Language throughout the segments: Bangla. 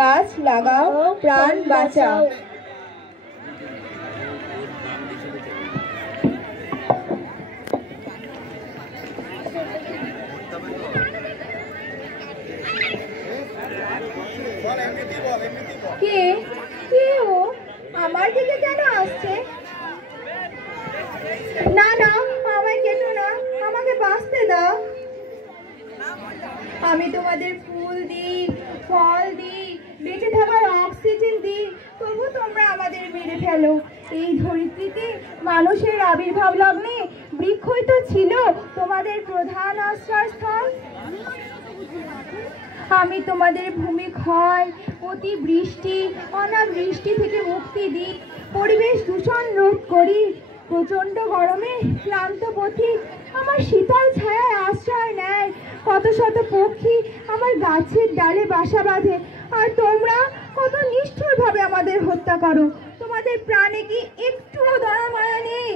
গাছ লাগাও, প্রাণ বাঁচাও। কে কে ও আমার দিকে কেন আসছে? না না, আমায় কেটো না, আমাকে বাঁচতে দাও। আমি তোমাদের ফুল দিই, ফল দিই, বেঁচে থাকার অক্সিজেন দিই, তবু তোমরা আমাদের মেরে ফেলো। এই ধরিত্রীতে মানুষের আবির্ভাব লগ্নে বৃক্ষই তো ছিল তোমাদের প্রধান আশ্রয়স্থল। আমি তোমাদের ভূমিক্ষয়, অতিবৃষ্টি, অনাবৃষ্টি থেকে মুক্তি দিই, পরিবেশ দূষণ রোধ করি। প্রচণ্ড গরমে ক্লান্ত পথিক আমার শীতল ছায়ায় আশ্রয় নেয়। কত শত পক্ষী আমার গাছের ডালে বাসা বাঁধে, আর তোমরা কত নিষ্ঠুরভাবে আমাদের হত্যা করো। তোমাদের প্রাণে কি একটুও দয়া মায়া নেই?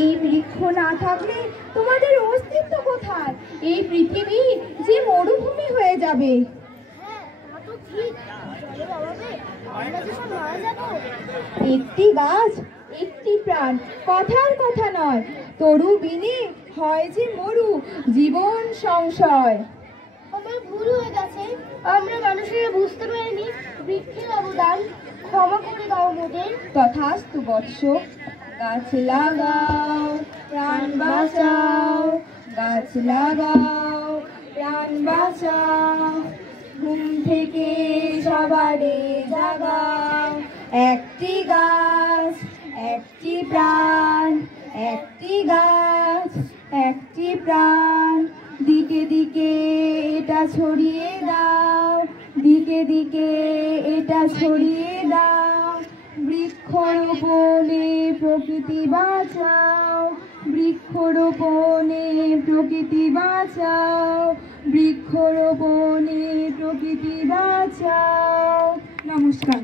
এই বৃক্ষ না থাকলে তোমাদের অস্তিত্ব কোথায়? এই পৃথিবী যে মরুভূমি হয়ে যাবে। একটি গাছ, একটি প্রাণ, কথার কথা নয়। তরু বিনে হয় যে মরু, জীবন সংশয়। আমার ভুল হয়ে গেছে, আমরা মানুষেরা বুঝতে পারিনি বৃক্ষের অবদান। ক্ষমা করে দাও মোদের। তথাস্তু বৎস। গাছ লাগাও, প্রাণ বাঁচাও, গাছ লাগাও, প্রাণ বাঁচাও। ঘুম থেকে সবারে জাগাও, একটি গাছ, একটি প্রাণ, একটি গাছ, একটি প্রাণ। দিকে দিকে এটা ছড়িয়ে দাও, দিকে দিকে এটা ছড়িয়ে দাও। বৃক্ষরোপণে প্রকৃতি বাঁচাও, বৃক্ষরোপণে প্রকৃতি বাঁচাও, বৃক্ষরোপণে প্রকৃতি বাঁচাও। নমস্কার।